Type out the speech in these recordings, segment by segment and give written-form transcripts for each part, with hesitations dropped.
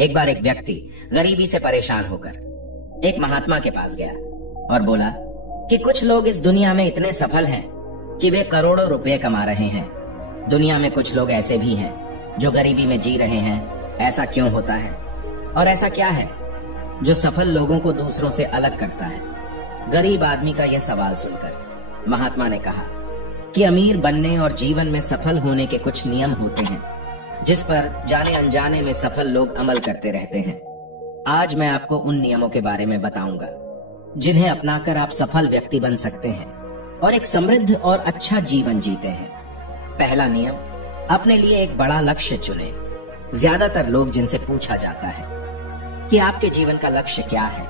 एक बार एक व्यक्ति गरीबी से परेशान होकर एक महात्मा के पास गया और बोला कि कुछ लोग इस दुनिया में इतने सफल हैं कि वे करोड़ों रुपए कमा रहे हैं। दुनिया में कुछ लोग ऐसे भी हैं जो गरीबी में जी रहे हैं। ऐसा क्यों होता है और ऐसा क्या है जो सफल लोगों को दूसरों से अलग करता है? गरीब आदमी का यह सवाल सुनकर महात्मा ने कहा कि अमीर बनने और जीवन में सफल होने के कुछ नियम होते हैं जिस पर जाने अनजाने में सफल लोग अमल करते रहते हैं। आज मैं आपको उन नियमों के बारे में बताऊंगा जिन्हें अपनाकर आप सफल व्यक्ति बन सकते हैं और एक समृद्ध और अच्छा जीवन जीते हैं। पहला नियम, अपने लिए एक बड़ा लक्ष्य चुनें। ज्यादातर लोग जिनसे पूछा जाता है कि आपके जीवन का लक्ष्य क्या है,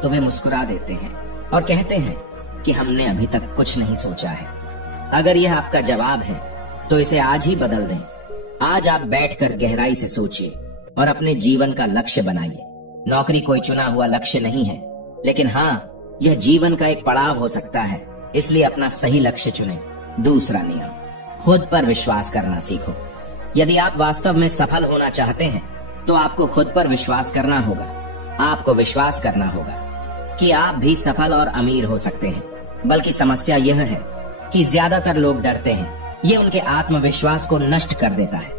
तो वे मुस्कुरा देते हैं और कहते हैं कि हमने अभी तक कुछ नहीं सोचा है। अगर यह आपका जवाब है तो इसे आज ही बदल दें। आज आप बैठकर गहराई से सोचिए और अपने जीवन का लक्ष्य बनाइए। नौकरी कोई चुना हुआ लक्ष्य नहीं है, लेकिन हाँ, यह जीवन का एक पड़ाव हो सकता है, इसलिए अपना सही लक्ष्य चुनें। दूसरा नियम, खुद पर विश्वास करना सीखो। यदि आप वास्तव में सफल होना चाहते हैं तो आपको खुद पर विश्वास करना होगा। आपको विश्वास करना होगा कि आप भी सफल और अमीर हो सकते हैं। बल्कि समस्या यह है कि ज्यादातर लोग डरते हैं। ये उनके आत्मविश्वास को नष्ट कर देता है।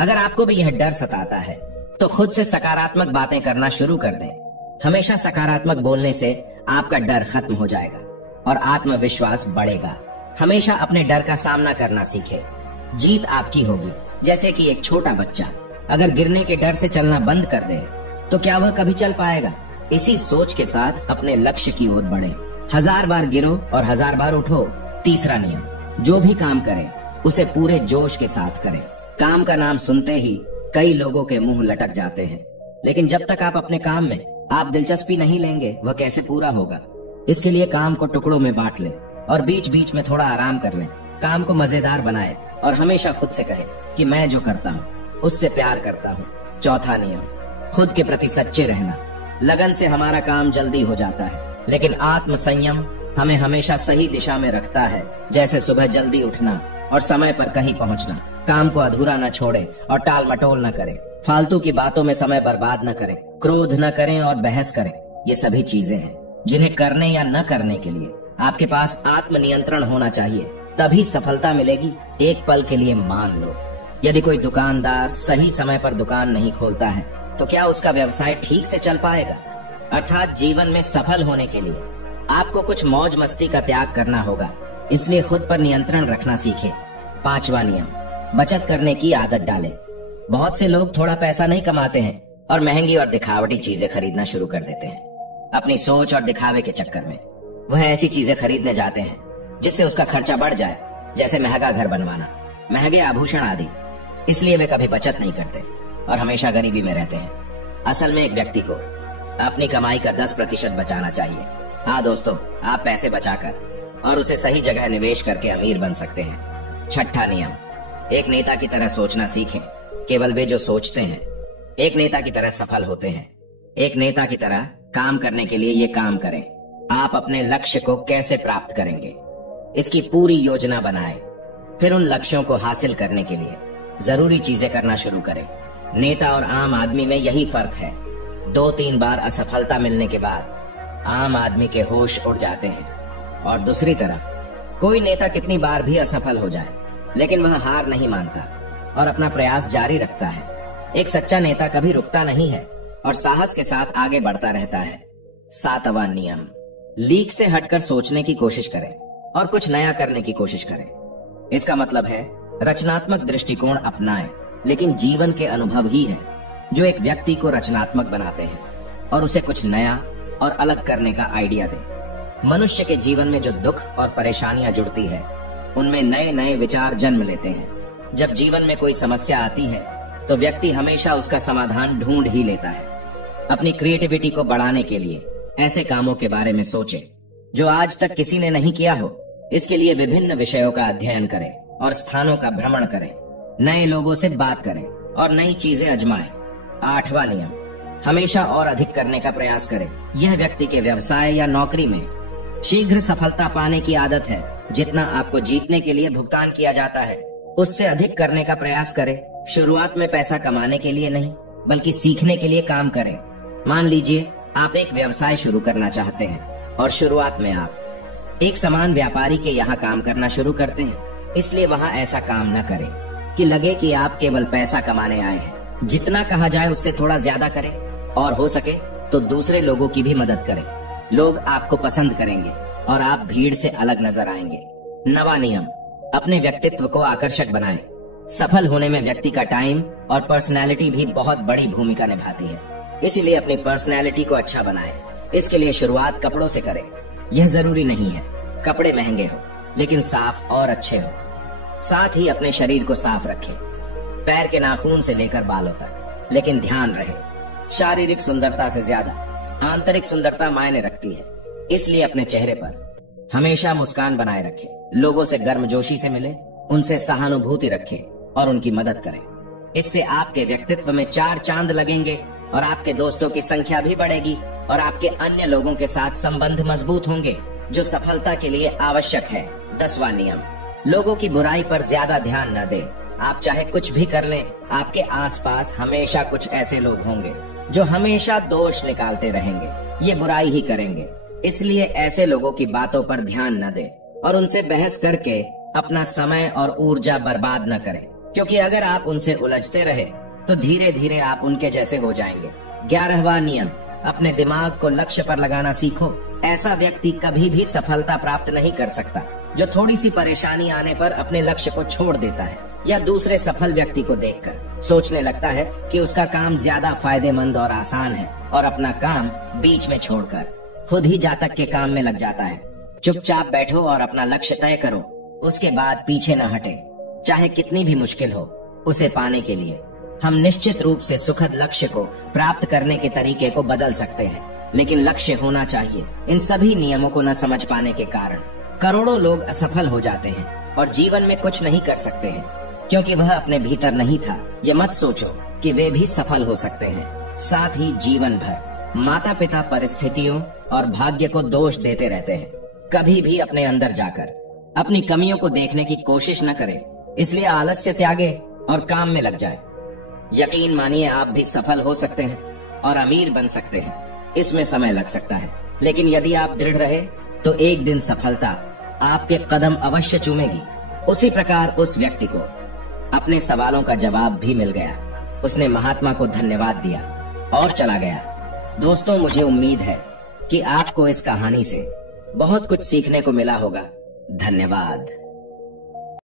अगर आपको भी यह डर सताता है तो खुद से सकारात्मक बातें करना शुरू कर दें। हमेशा सकारात्मक बोलने से आपका डर खत्म हो जाएगा और आत्मविश्वास बढ़ेगा। हमेशा अपने डर का सामना करना सीखें। जीत आपकी होगी। जैसे कि एक छोटा बच्चा अगर गिरने के डर से चलना बंद कर दे तो क्या वह कभी चल पाएगा? इसी सोच के साथ अपने लक्ष्य की ओर बढ़ें। 1000 बार गिरो और 1000 बार उठो। तीसरा नियम, जो भी काम करें उसे पूरे जोश के साथ करें। काम का नाम सुनते ही कई लोगों के मुंह लटक जाते हैं, लेकिन जब तक आप अपने काम में आप दिलचस्पी नहीं लेंगे वह कैसे पूरा होगा? इसके लिए काम को टुकड़ों में बांट लें और बीच बीच में थोड़ा आराम कर लें। काम को मजेदार बनाएं और हमेशा खुद से कहें कि मैं जो करता हूँ उससे प्यार करता हूँ। चौथा नियम, खुद के प्रति सच्चे रहना। लगन से हमारा काम जल्दी हो जाता है, लेकिन आत्म संयम हमें हमेशा सही दिशा में रखता है। जैसे सुबह जल्दी उठना और समय पर कहीं पहुंचना। काम को अधूरा न छोड़ें और टाल मटोल न करें। फालतू की बातों में समय बर्बाद न करें। क्रोध न करें और बहस करें। ये सभी चीजें हैं जिन्हें करने या न करने के लिए आपके पास आत्म नियंत्रण होना चाहिए, तभी सफलता मिलेगी। एक पल के लिए मान लो, यदि कोई दुकानदार सही समय पर दुकान नहीं खोलता है तो क्या उसका व्यवसाय ठीक से चल पाएगा? अर्थात जीवन में सफल होने के लिए आपको कुछ मौज मस्ती का त्याग करना होगा, इसलिए खुद पर नियंत्रण रखना सीखें। पांचवा नियम, बचत करने की आदत डालें। बहुत से लोग थोड़ा पैसा नहीं कमाते हैं और महंगी और दिखावटी चीजें खरीदना शुरू कर देते हैं। अपनी सोच और दिखावे के चक्कर में वह ऐसी चीजें खरीदने जाते हैं जिससे उसका खर्चा बढ़ जाए, जैसे महंगा घर बनवाना, महंगे आभूषण आदि। इसलिए वे कभी बचत नहीं करते और हमेशा गरीबी में रहते हैं। असल में एक व्यक्ति को अपनी कमाई का 10% बचाना चाहिए। हाँ दोस्तों, आप पैसे बचाकर और उसे सही जगह निवेश करके अमीर बन सकते हैं। छठा नियम, एक नेता की तरह सोचना सीखें। केवल वे जो सोचते हैं एक नेता की तरह सफल होते हैं। एक नेता की तरह काम करने के लिए ये काम करें। आप अपने लक्ष्य को कैसे प्राप्त करेंगे इसकी पूरी योजना बनाएं। फिर उन लक्ष्यों को हासिल करने के लिए जरूरी चीजें करना शुरू करें। नेता और आम आदमी में यही फर्क है। 2-3 बार असफलता मिलने के बाद आम आदमी के होश उड़ जाते हैं और दूसरी तरफ कोई नेता कितनी बार भी असफल हो जाए लेकिन वह हार नहीं मानता और अपना प्रयास जारी रखता है। एक सच्चा नेता कभी रुकता नहीं है और साहस के साथ आगे बढ़ता रहता है। 7वां नियम, लीक से हटकर सोचने की कोशिश करें और कुछ नया करने की कोशिश करें। इसका मतलब है रचनात्मक दृष्टिकोण अपनाएं, लेकिन जीवन के अनुभव ही है जो एक व्यक्ति को रचनात्मक बनाते हैं और उसे कुछ नया और अलग करने का आइडिया दें। मनुष्य के जीवन में जो दुख और परेशानियां जुड़ती है उनमें नए नए विचार जन्म लेते हैं। जब जीवन में कोई समस्या आती है तो व्यक्ति हमेशा उसका समाधान ढूंढ ही लेता है। अपनी क्रिएटिविटी को बढ़ाने के लिए ऐसे कामों के बारे में सोचें जो आज तक किसी ने नहीं किया हो। इसके लिए विभिन्न विषयों का अध्ययन करें और स्थानों का भ्रमण करें। नए लोगों से बात करें और नई चीजें आजमाएं। 8वां नियम, हमेशा और अधिक करने का प्रयास करें। यह व्यक्ति के व्यवसाय या नौकरी में शीघ्र सफलता पाने की आदत है। जितना आपको जीतने के लिए भुगतान किया जाता है उससे अधिक करने का प्रयास करें। शुरुआत में पैसा कमाने के लिए नहीं बल्कि सीखने के लिए काम करें। मान लीजिए आप एक व्यवसाय शुरू करना चाहते हैं और शुरुआत में आप एक सामान व्यापारी के यहाँ काम करना शुरू करते हैं, इसलिए वहाँ ऐसा काम न करें कि लगे कि आप केवल पैसा कमाने आए हैं। जितना कहा जाए उससे थोड़ा ज्यादा करें और हो सके तो दूसरे लोगों की भी मदद करें। लोग आपको पसंद करेंगे और आप भीड़ से अलग नजर आएंगे। नवा नियम, अपने व्यक्तित्व को आकर्षक बनाएं। सफल होने में व्यक्ति का टाइम और पर्सनैलिटी भी बहुत बड़ी भूमिका निभाती है, इसलिए अपनी पर्सनैलिटी को अच्छा बनाएं। इसके लिए शुरुआत कपड़ों से करें। यह जरूरी नहीं है कपड़े महंगे हो, लेकिन साफ और अच्छे हो। साथ ही अपने शरीर को साफ रखें, पैर के नाखून से लेकर बालों तक। लेकिन ध्यान रहे, शारीरिक सुंदरता से ज्यादा आंतरिक सुंदरता मायने रखती है, इसलिए अपने चेहरे पर हमेशा मुस्कान बनाए रखें। लोगों से गर्मजोशी से मिले, उनसे सहानुभूति रखें और उनकी मदद करें। इससे आपके व्यक्तित्व में 4 चांद लगेंगे और आपके दोस्तों की संख्या भी बढ़ेगी और आपके अन्य लोगों के साथ संबंध मजबूत होंगे, जो सफलता के लिए आवश्यक है। 10वां नियम, लोगों की बुराई पर ज्यादा ध्यान न दें। आप चाहे कुछ भी कर लें, आपके आसपास हमेशा कुछ ऐसे लोग होंगे जो हमेशा दोष निकालते रहेंगे, ये बुराई ही करेंगे। इसलिए ऐसे लोगों की बातों पर ध्यान न दें और उनसे बहस करके अपना समय और ऊर्जा बर्बाद न करें, क्योंकि अगर आप उनसे उलझते रहे तो धीरे धीरे आप उनके जैसे हो जाएंगे। 11वां नियम, अपने दिमाग को लक्ष्य पर लगाना सीखो। ऐसा व्यक्ति कभी भी सफलता प्राप्त नहीं कर सकता जो थोड़ी सी परेशानी आने पर अपने लक्ष्य को छोड़ देता है या दूसरे सफल व्यक्ति को देखकर सोचने लगता है कि उसका काम ज्यादा फायदेमंद और आसान है और अपना काम बीच में छोड़कर खुद ही जातक के काम में लग जाता है। चुपचाप बैठो और अपना लक्ष्य तय करो, उसके बाद पीछे न हटे, चाहे कितनी भी मुश्किल हो। उसे पाने के लिए हम निश्चित रूप से सुखद लक्ष्य को प्राप्त करने के तरीके को बदल सकते हैं, लेकिन लक्ष्य होना चाहिए। इन सभी नियमों को न समझ पाने के कारण करोड़ों लोग असफल हो जाते हैं और जीवन में कुछ नहीं कर सकते हैं, क्योंकि वह अपने भीतर नहीं था। ये मत सोचो कि वे भी सफल हो सकते हैं। साथ ही जीवन भर माता पिता परिस्थितियों और भाग्य को दोष देते रहते हैं। कभी भी अपने अंदर जाकर अपनी कमियों को देखने की कोशिश न करें। इसलिए आलस्य त्यागे और काम में लग जाए। यकीन मानिए, आप भी सफल हो सकते हैं और अमीर बन सकते हैं। इसमें समय लग सकता है, लेकिन यदि आप दृढ़ रहे तो एक दिन सफलता आपके कदम अवश्य चूमेगी। उसी प्रकार उस व्यक्ति को अपने सवालों का जवाब भी मिल गया। उसने महात्मा को धन्यवाद दिया और चला गया। दोस्तों, मुझे उम्मीद है कि आपको इस कहानी से बहुत कुछ सीखने को मिला होगा। धन्यवाद।